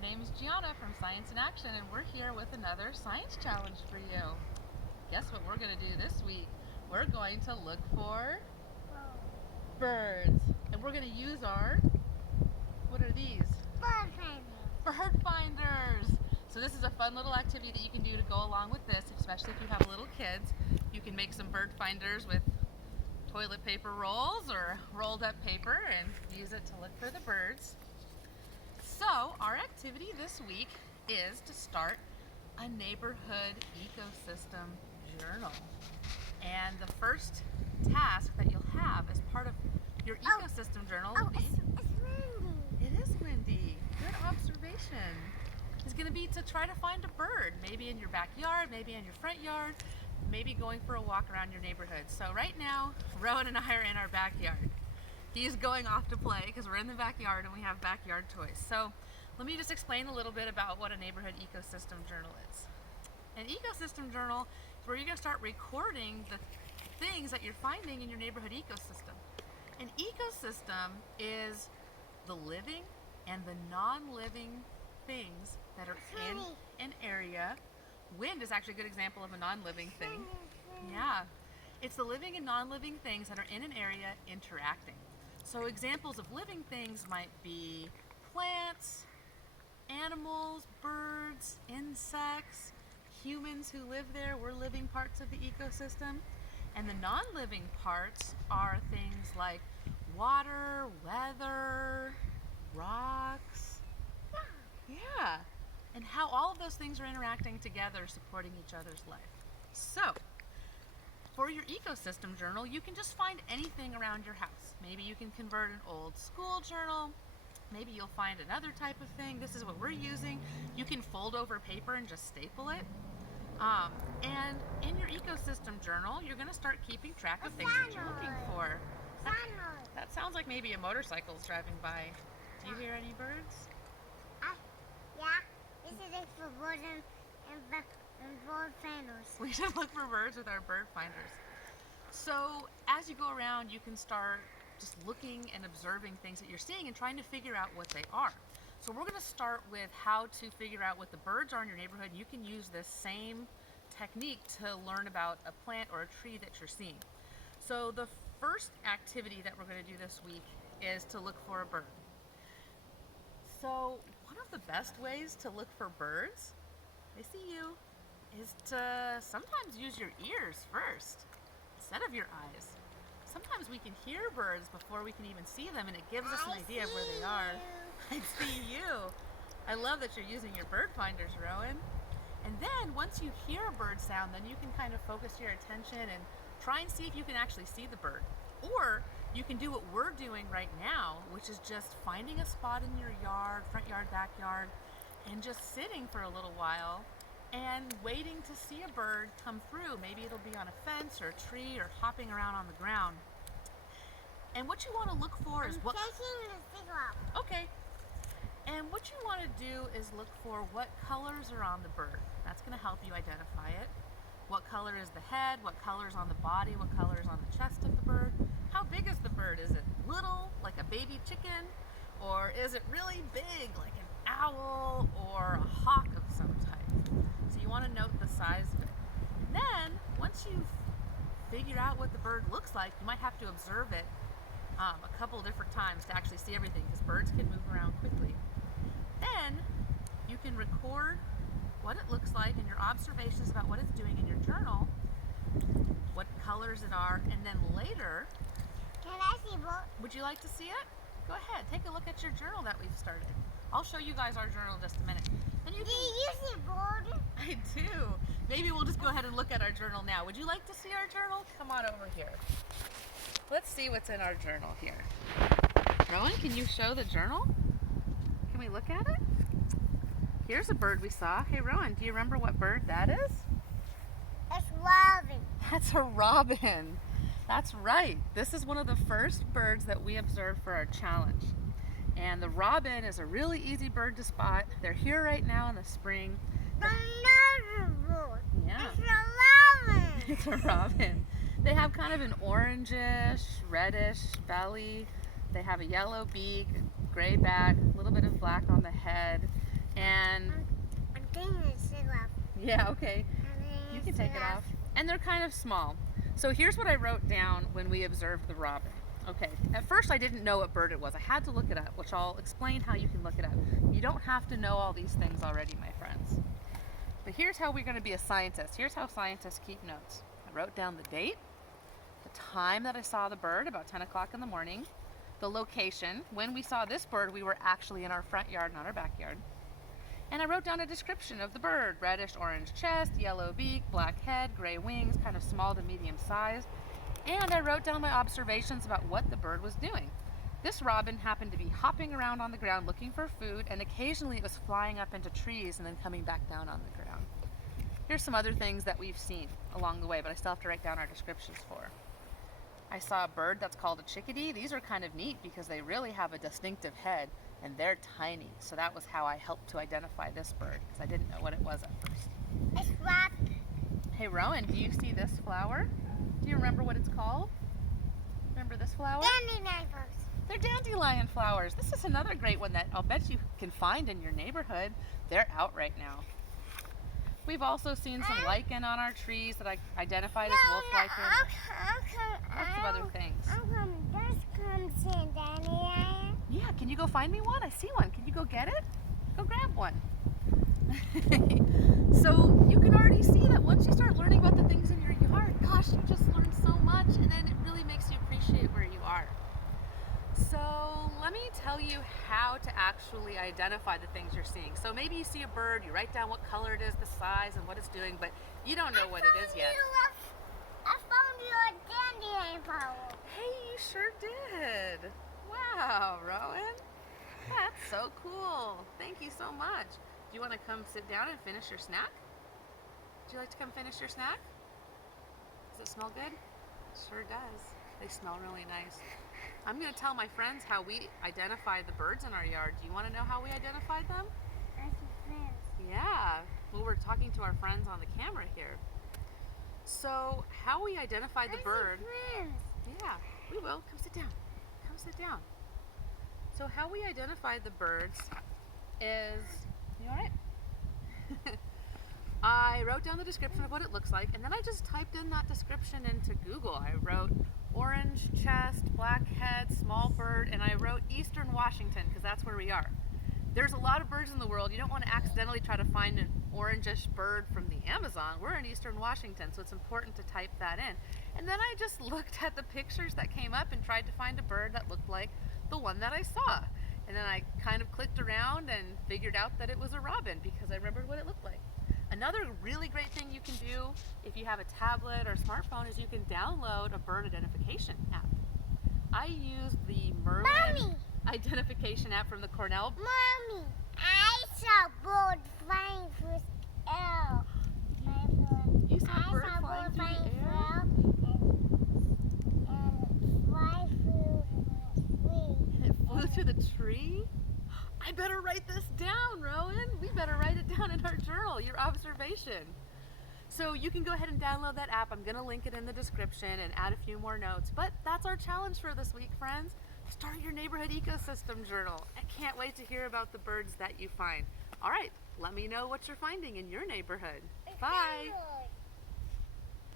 My name is Gianna from Science in Action, and we're here with another science challenge for you. Guess what we're going to do this week? We're going to look for birds, and we're going to use our, what are these? Bird finders. Bird finders. So this is a fun little activity that you can do to go along with this, especially if you have little kids. You can make some bird finders with toilet paper rolls or rolled up paper and use it to look for the birds. So our activity this week is to start a neighborhood ecosystem journal. And the first task that you'll have as part of your ecosystem journal will be... It's windy. It is windy. Good observation. Is going to be to try to find a bird, maybe in your backyard, maybe in your front yard, maybe going for a walk around your neighborhood. So right now, Rowan and I are in our backyard. He's going off to play because we're in the backyard and we have backyard toys. So let me just explain a little bit about what a neighborhood ecosystem journal is. An ecosystem journal is where you're going to start recording the things that you're finding in your neighborhood ecosystem. An ecosystem is the living and the non-living things that are in an area. Wind is actually a good example of a non-living thing. Yeah. It's the living and non-living things that are in an area interacting. So examples of living things might be plants, animals, birds, insects, humans who live there. We're living parts of the ecosystem. And the non-living parts are things like water, weather, rocks. Yeah. And how all of those things are interacting together, supporting each other's life. So, for your ecosystem journal, you can just find anything around your house. Maybe you can convert an old school journal. Maybe you'll find another type of thing. This is what we're using. You can fold over paper and just staple it. And in your ecosystem journal, you're going to start keeping track of things that you're looking for. That sounds like maybe a motorcycle's driving by. Do you hear any birds? Yeah. This is it for birds and bird finders. We should look for birds with our bird finders. So as you go around, you can start just looking and observing things that you're seeing and trying to figure out what they are. So we're going to start with how to figure out what the birds are in your neighborhood. You can use this same technique to learn about a plant or a tree that you're seeing. So the first activity that we're going to do this week is to look for a bird. So one of the best ways to look for birds, I see you, is to sometimes use your ears first instead of your eyes. Sometimes we can hear birds before we can even see them, and it gives us an idea of where they are. I see you. I love that you're using your bird finders, Rowan. And then once you hear a bird sound, then you can kind of focus your attention and try and see if you can actually see the bird. Or you can do what we're doing right now, which is just finding a spot in your yard, front yard, backyard, and just sitting for a little while and waiting to see a bird come through. Maybe it'll be on a fence or a tree or hopping around on the ground. And what you want to look for is what... Okay. And what you want to do is look for what colors are on the bird. That's going to help you identify it. What color is the head? What color is on the body? What color is on the chest of the bird? How big is the bird? Is it little, like a baby chicken? Or is it really big, like an owl or a hawk of some type? So you want to note the size of it. And then, once you figure out what the bird looks like, you might have to observe it a couple different times to actually see everything, because birds can move around quickly. Then you can record what it looks like and your observations about what it's doing in your journal, what colors it are, and then later, Can I see bird? would you like to see it? Go ahead, take a look at your journal that we've started. I'll show you guys our journal in just a minute. And you Do you see bird? I do. Maybe we'll just go ahead and look at our journal now. Would you like to see our journal? Come on over here. Let's see what's in our journal here. Rowan, can you show the journal? Can we look at it? Here's a bird we saw. Hey Rowan, do you remember what bird that is? It's robin. That's a robin. That's right. This is one of the first birds that we observed for our challenge. And the robin is a really easy bird to spot. They're here right now in the spring. Another bird. Yeah. It's a robin. It's a robin. They have kind of an orangish, reddish belly. They have a yellow beak, gray back, a little bit of black on the head. And I'm taking this off. yeah, okay. You can take it off. And they're kind of small. So here's what I wrote down when we observed the robin. Okay, at first I didn't know what bird it was. I had to look it up, which I'll explain how you can look it up. You don't have to know all these things already, my friends. But here's how we're going to be a scientist. Here's how scientists keep notes. I wrote down the date, the time that I saw the bird, about 10 o'clock in the morning, the location. When we saw this bird, we were actually in our front yard, not our backyard. And I wrote down a description of the bird: reddish orange chest, yellow beak, black head, gray wings, kind of small to medium size. And I wrote down my observations about what the bird was doing. This robin happened to be hopping around on the ground looking for food, and occasionally it was flying up into trees and then coming back down on the ground. Here's some other things that we've seen along the way, but I still have to write down our descriptions for. I saw a bird that's called a chickadee. These are kind of neat because they really have a distinctive head and they're tiny. So that was how I helped to identify this bird because I didn't know what it was at first. It's rock. Hey Rowan, do you see this flower? Do you remember what it's called? Remember this flower? Dandelion. They're dandelion flowers. This is another great one that I'll bet you can find in your neighborhood. They're out right now. We've also seen some lichen on our trees that I identified as wolf lichen. Lots of other things. There's some dandelion. Yeah, can you go find me one? I see one. Can you go get it? Go grab one. So you can already see that once you start learning about the things in your yard, gosh, you just learn so much, and then it really makes you appreciate where you are. So let me tell you how to actually identify the things you're seeing. So maybe you see a bird, you write down what color it is, the size, and what it's doing, but you don't know what it is yet. I found your dandelion flower. Hey, you sure did. Wow, Rowan. That's so cool. Thank you so much. Do you want to come sit down and finish your snack? Would you like to come finish your snack? Does it smell good? It sure does. They smell really nice. I'm going to tell my friends how we identify the birds in our yard. Do you want to know how we identified them? Yeah. Well, we're talking to our friends on the camera here. So, how we identify the bird. Yeah, we will. Come sit down. Come sit down. So, how we identify the birds is. You alright? I wrote down the description of what it looks like, and then I just typed in that description into Google. I wrote orange chest, black head, small bird, and I wrote Eastern Washington because that's where we are. There's a lot of birds in the world. You don't want to accidentally try to find an orangish bird from the Amazon. We're in Eastern Washington, so it's important to type that in. And then I just looked at the pictures that came up and tried to find a bird that looked like the one that I saw. And then I kind of clicked around and figured out that it was a robin because I remembered what it looked like. Another really great thing you can do if you have a tablet or smartphone is you can download a bird identification app. I used the Merlin identification app from the Cornell. Mommy, I saw bird flying through the air. You saw a bird flying through the air? And fly through the tree. And it flew through the tree? I better write this down, Rowan. We better write it down in our journal, your observation. So you can go ahead and download that app. I'm going to link it in the description and add a few more notes. But that's our challenge for this week, friends. Start your neighborhood ecosystem journal. I can't wait to hear about the birds that you find. All right, let me know what you're finding in your neighborhood. Bye.